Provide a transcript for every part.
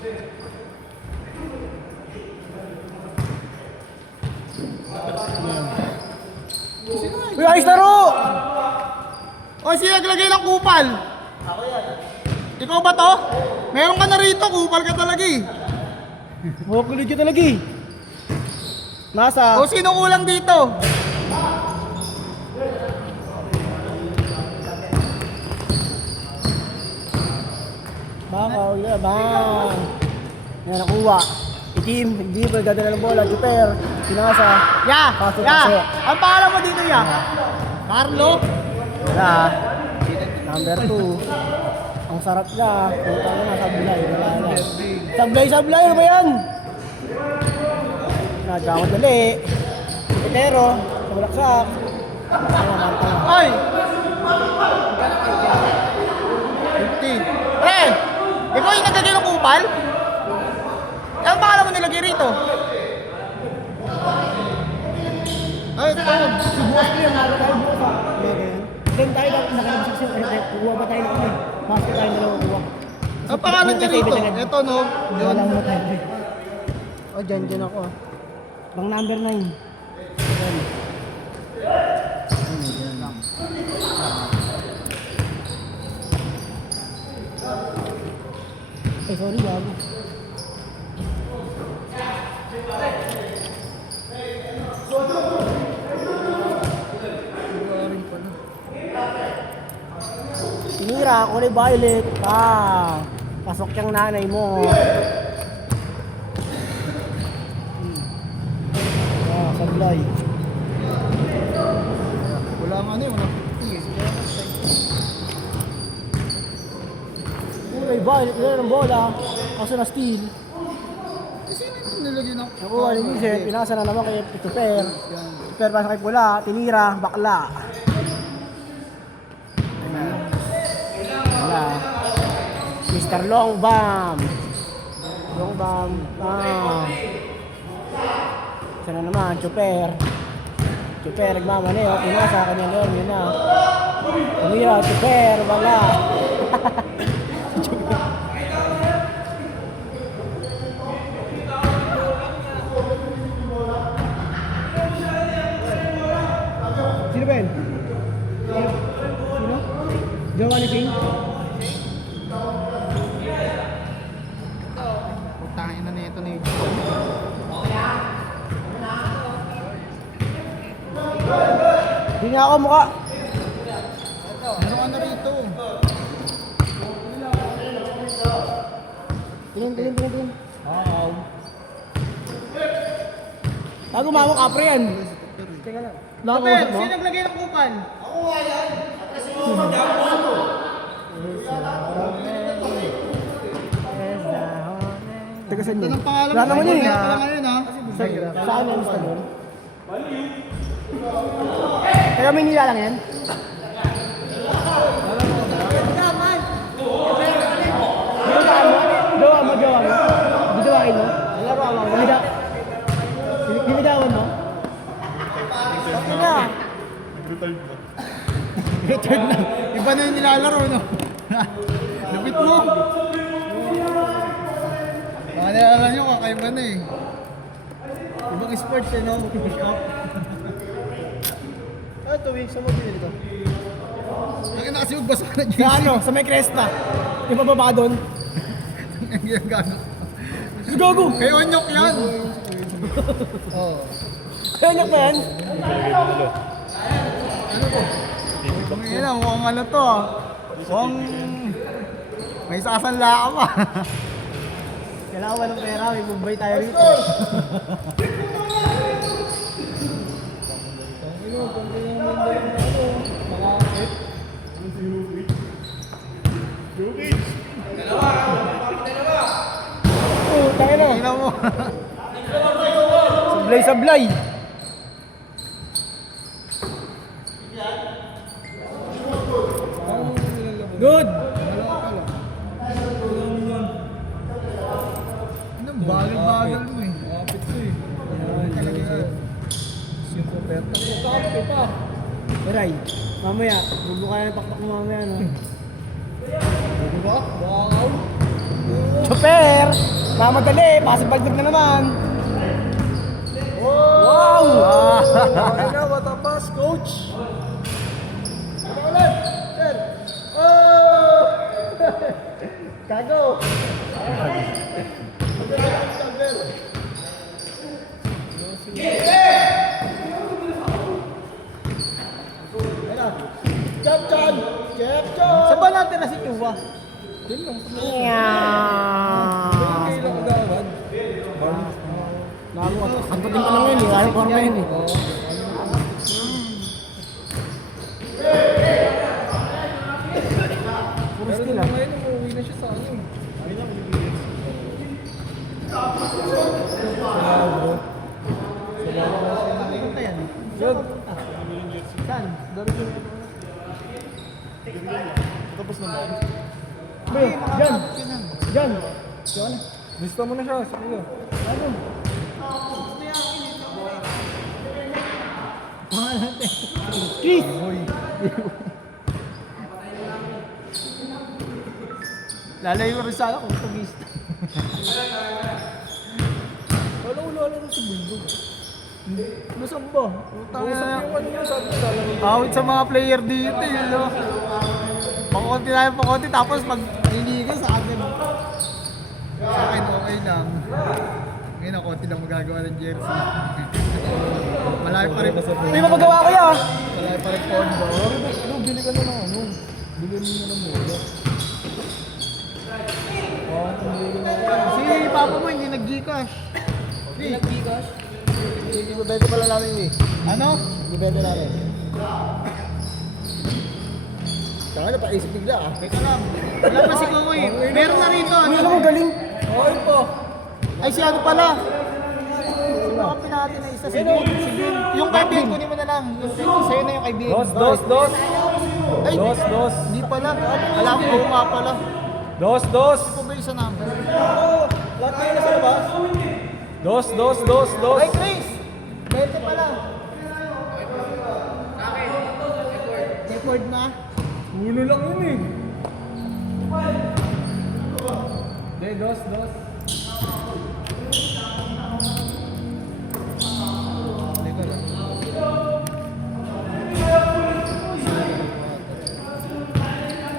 Uy, ayos laro! O, sino naglagay ng kupal? Ako yan. Ikaw ba to? Meron ka na rito, kupal ka talaga eh. Makukulit ka talaga eh. Nasa. O, sino kulang dito? Bang, oh yeah, bang. Yan, nakuha. Itim, hindi ba dadala ng bola, Juper, pinasa. Pasok. Ang pangalan mo dito, ya? Carlo? Wala. Number 2. Ang sarap niya. Puta na, sablay. Wala na. Sablay, ano ba yan? Nagkamot dali. Petero, sabulaksak. Ay! 50. Pre! Ikaw yung naglagay ng kupal? Ang pangalan mo nilagay rito? Ay, ito. Si Buwas ko yung naga tayo bukas ha. Then tayo dapat nakalabas siya. Kuha ba tayo na kami? Pasok tayo dalawa kuha. Ang pangalan niya rito? Ito, no? Yun. Wala mo tayo. O, dyan ako. Bang number 9. Eh, sorry, gago. Tinira ako ni Violet. Pasok yung nanay mo. Sablay. Wala nga ano yun. Kulay Violet, wala ng bola. Kaso na steal. Sino yung nilagay ng... Nakuha ni Vincent, pinasa na naman kay Tuper. Tuper pasa kay Pula, tinira, bakla. Wala. Mr. Long Bomb. Long Bomb. Isa na naman, Tuper. Tuper, nagmamaneo, pinasa kanya doon, yun na. Tinira, Tuper, wala. Sino ba yun? Sino? Jowa ni Ping? Putangin na nito na yun. Hindi nga ako mukha. Meron ka na rito. Tingin. Bago mamang kapre yan. Teka lang. Kapel, sino naglagay ng kupal? Teka saan Ito yun? ng pangalan Wala naman yun eh. Wala ngayon ha. Saan ang lista doon? Teka, may nila lang yan? Jowa mo? Bidawain mo? Binidawan mo? Okay na. Return na. Iba na yung nilalaro, no? Lupit mo. Mga nilalaro nyo, kakaiba na eh. Ibang sports eh, no? Push up. 2 weeks, saan mo pinili ko? Lagi na kasi magbasa ka na JC. Sa ano? Sa may cresta. Yung pababa doon. Ang ginagano. Gago! Kay Onyok yan. Oo. Kaya niya pa yan? Ano po? Ngayon na, mukhang ano to ah. Mukhang may sasanla ka pa. Kailangan walang pera, may bumbay tayo rito. Tayo na. Tingnan mo. Sablay. Good. Anong bagal-bagal mo eh. Kapit ko eh. Talaga yan. Simple peta ko. Kapit pa. Aray, mamaya, bubuka na ng pakpak mo mamaya, no? Ano ba? Wow. Super! Mamadali, pasibaldog na naman. Wow! Okay na, what a pass, coach! Kago! Jump, John! Jump, John! Saan ba natin na si Chua? Kailang agad. Lago at kantutin ko lang yun eh. Ayaw forma yun eh. Puro skill ah. Ngayon, umuwi na siya sa ano. Good. Saan? Tapos naman. Bro, dyan! Dyan! Dyan! Lista mo na siya, sige. Ano? Chris! Lalayo rin sana kung tugis. Wala rin si Bulldog. Nasaan ba? Usap yung ano yung sabi sa alam. Awit sa mga player dito yun, no? Pakunti tayo, pakunti, tapos pag niligas sa akin. Sa akin, okay lang. Ngayon, ako, konti lang magagawa ng jersey. Malayo pa rin. Hindi mapagawa ko yan! Malayo pa rin combo. Ano, bili ka na ng ano. Bili mo na ng bola. Si papa mo hindi nag-Gcash. Hindi nag-Gcash? Hindi mo bete pala namin eh. Ano? Hindi bete namin. Saka na paisip bigla ah. Teka lang. Wala pa si Kukoy. Meron na rito. Ano Ano? mo galing? Okay po. Ay, si ano pala? Sino ang natin na isa? Si Bin. Si Bin. Yung kay Bin, kunin mo na lang. Sa'yo na yung kay Bin. Dos. Ay, Dos. hindi pala. Alam ko nga pala. Dos. Ito ba isa namin? Lahat kayo na sa labas? Dos. Ay, Chris! 20 pala. Record na. Ulo lang yun eh. Hindi, dos. Teka lang.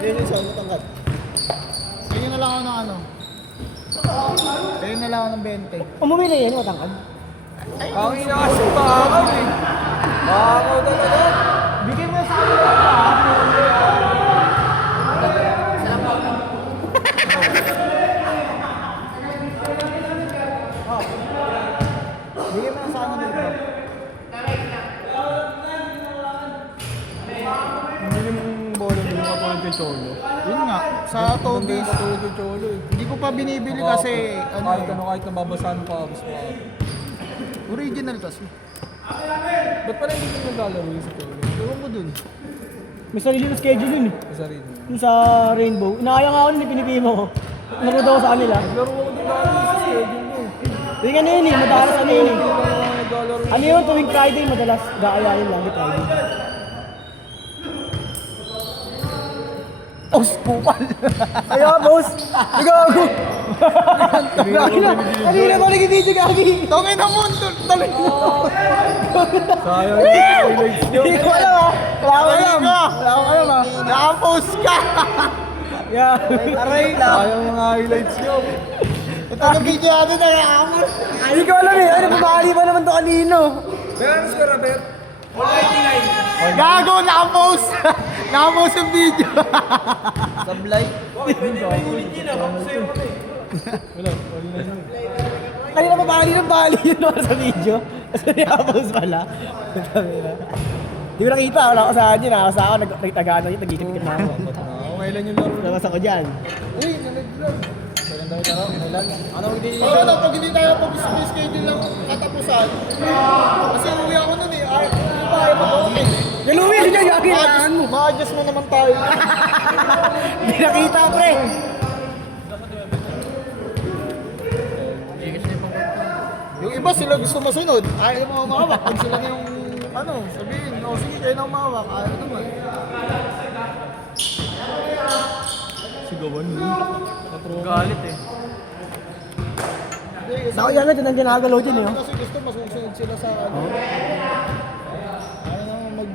Yun yung sound matangkat. Kaya na lang ako ng ano. Kaya na lang ako ng 20. Umumili yan, matangkad. Ang inaasip pa ako eh. Bakaw talaga. Bigay mo na sa akin. Bigay mo na sa akin dito. Hindi mong bola mo yung katulad kay Cholo. Yun nga, sa Togis, Katulad kay Cholo eh. hindi ko pa binibili kasi Kahit nababasahan pa, gusto ko. original kasi. Ba't pala hindi ko naglalaro yung sa Cholo? Ewan ko dun. May sarili na schedule yun eh. Isa rin. Yung sa Rainbow. Inaayang ako nun, pinipimo ko. Nanood ako sa kanila. Laro ko din lalo sa schedule mo eh. Hindi nga na yun eh, madalas ano yun eh. Hindi naman ako naglalaro. Ano yun, tuwing Friday, madalas gaayain lang yung Friday. Oh, pupal! Ayaw, boss! Nagago! Kanina ko nag-video gagi! Tongin na mo, tuloy Sayang yung highlights nyo. Hindi ko alam ah! Wala ko alam! ka! Wala ko alam ah! Naka-post ka! Yeah! Aray lang! Sayang yung mga highlights nyo. Ito na video natin na nakakamot. Hindi ko alam eh! Ano, bumali pa naman to kanino? Pero ano si Robert? Gago, naka-post! Naka-post yung video. Sablay? Bakit pwede may ulit yun ah? Ako sa'yo kami. Wala na siya. Kanina pa bali yun naman sa video. Kasi niya-post pala. Hindi ko nakita, wala ko saan yun. Ako sa ako, nagtagaan ako, nagkikit-kit na ako. Okay lang yung laro. Labas ako dyan. Uy, nalaglag. Maganda ko taro, nalaglag. Ano hindi Ano, pag hindi tayo pag-schedule ng katapusan, kasi uwi ako nun eh. Ay, hindi ba, ayaw mag-okay. Galuwi, hindi ka gagawin. Ma-adjust na naman tayo. Hindi nakita, pre. Yung iba sila gusto masunod, ayaw mga umawak. Kung sila na yung, ano, sabihin, o sige, kayo na umawak, ayaw naman. sigawan mo. Galit eh. Ako yan na, tinang ginagalaw dyan eh. Oh. Kasi gusto masusunod sila sa ano. Ano naman mag...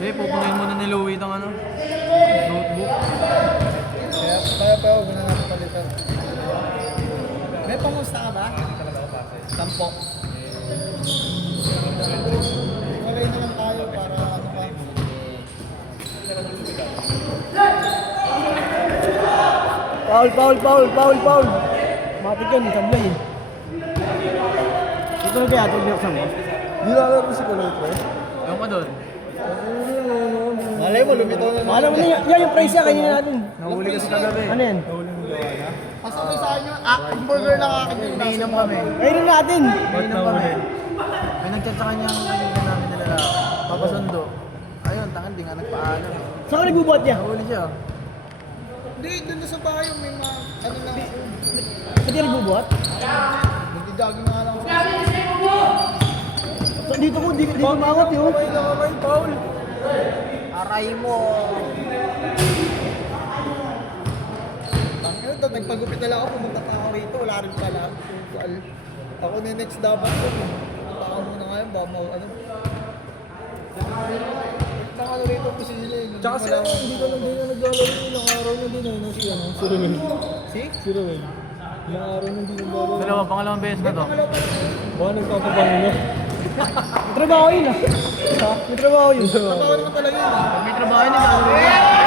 Eh, pupunin muna ni Louie itong ano. Notebook. Kaya pa ako, muna natin palitan. May pangusta ka ba? Sampo. Okay naman tayo para ano pa. Foul. Matik yan, sablay eh. Ito na kaya, ito binaksan mo. Di na alam si Kuloy ko. Ewan ka doon. Malay mo, lumitaw na Alam mo na yan yung price niya, kanina natin. Nahuli kasi kagabi. Ano yan? Pasok sa inyo, hamburger lang akin yung Iniinom kami. Ayun natin. Iniinom kami. May nag-chat sa kanya ang kaibigan namin nila. Papasundo. Ayun, tangan, di nga nagpaalam. Saan ka nagbubuhat niya? Nahuli siya. Hindi, doon na sa bahay may mga, ano lang, Saan ka nagbubuhat? nagigagin na nga lang. So, dito ko, dito umangot yun. Paul. Aray mo. Tangina, nagpagupit na lang ako, pumunta pa ako rito, wala rin pala. Ako na next dapat ko. Baka muna ngayon, baka ano. Saka ano rito po sila eh. Tsaka si ano, hindi ko lang din na naglalaro yung ilang araw na din eh. Si ano, si Ruel. Si Ruel. Ilang araw na din naglalaro. Pangalawang beses na to. Baka nagpapabango na. May trabaho yun ah. May trabaho yun. Trabaho naman talaga yun. May trabaho yun, naglalaro yun.